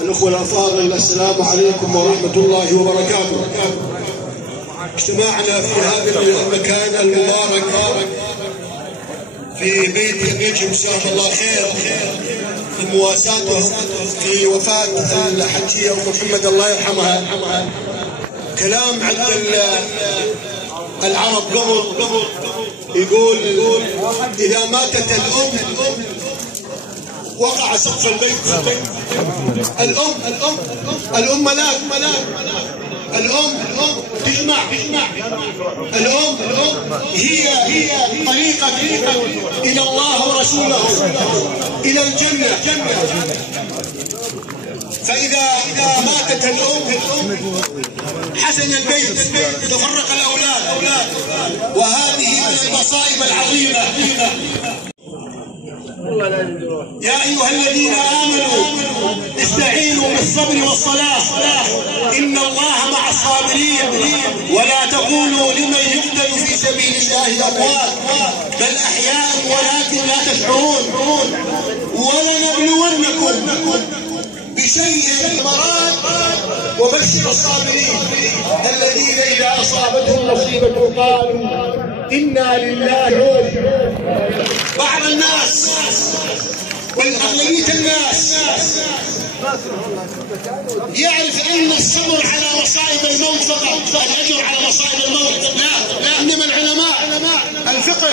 الأخوة الأفاضل، السلام عليكم ورحمة الله وبركاته. اجتمعنا في هذا المكان المبارك في بيت النجم جزاك الله خير لمواساته في وفاة الحجية أم محمد الله يرحمها. كلام عند العرب قبل يقول إذا ماتت الأم وقع سقف البيت. الأم ملاك. الأم تجمع. الأم هي طريقة إلى الله ورسوله، إلى الجنة. فإذا ماتت الأم حزن البيت، تفرق الأولاد. وهذه من المصائب العظيمة. يا أيها الذين آمنوا استعينوا بالصبر والصلاة إن الله مع الصابرين ولا تقولوا لمن يقتل في سبيل الله أموات بل أحياء ولكن لا تشعرون ولنبلونكم بشيء من المرض وبشر الصابرين الذين إذا أصابتهم مصيبة قالوا إنا لله. بعض الناس بل أغلبية الناس يعرف أن الصبر على مصائب الموت فقط، الأجر على مصائب الموت لا. إنما العلماء الفقه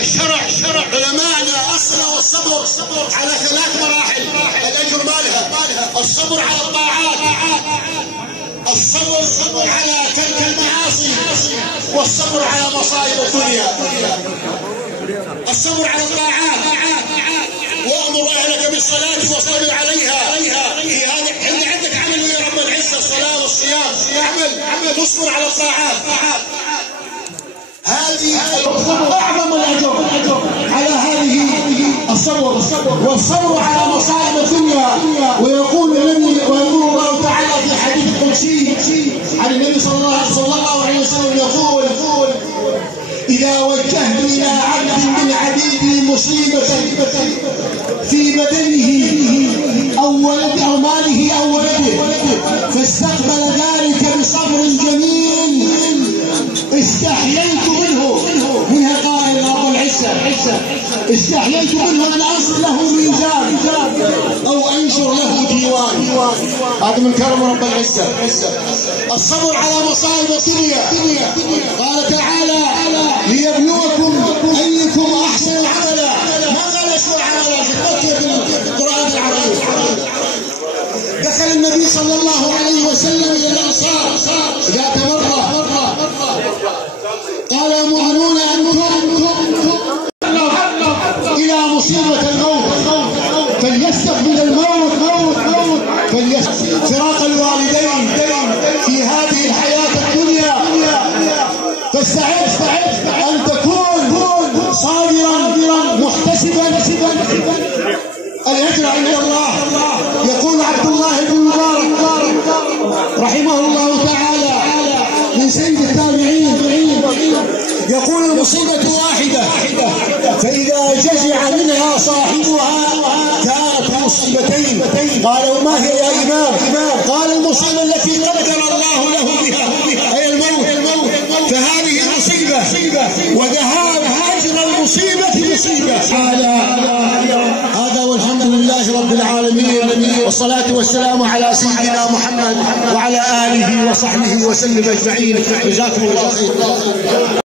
الشرع علماءنا أصلا والصبر على 3 مراحل. الأجر مالها الصبر على الطاعات، الصبر على ترك المعاصي، والصبر على مصائب الدنيا. الصبر على الطاعات وأمر أهلك بالصلاة واصطبر عليها. في هذا عندك عمل يا رب العزة، الصلاة والصيام، عمل تصبر على الطاعات. هذه أعظم الأجر على هذه الصبر والصبر على مصائب الدنيا. ويقول الله تعالى في حديث قدسي عن النبي صلى الله عليه وسلم يقول إذا وجهت إلى عبد من عبيدي مصيبة في بدنه أو ولده أو ماله أو ولده فاستقبل ذلك بصبر جميل استحييت منه. منها قائل رب العزة استحييت منه أن أصل له ميزان أو أنشر له ديوان. هذا من كرم رب العزة. الصبر على مصائب الدنيا. قال تعالى ليبلوكم أيكم أحسن عملا. ما قال أسوأ عملا في القرآن العظيم. دخل النبي صلى الله عليه وسلم إلى الأنصار ذات مرة قال يمؤمنون أنكم إلى مصيبة الموت فليستقبل الموت فراق الوالدين في هذه الحياة الدنيا. فاستعد أن تكون صابرا محتسبا الأجر عند الله. يقول عبد الله بن مبارك رحمه الله تعالى من سيد التابعين يقول المصيبة واحدة فإذا جزع منها صاحبها كانت مصيبتين. قالوا ما هي يا إمام؟ قال المصيبة التي قدر الله له بها أي الموت. فهذه مصيبة وذهاب هاجر المصيبة مصيبة. هذا والحمد لله رب العالمين والصلاة والسلام على سيدنا محمد وعلى آله وصحبه وسلم أجمعين. جزاكم الله خير.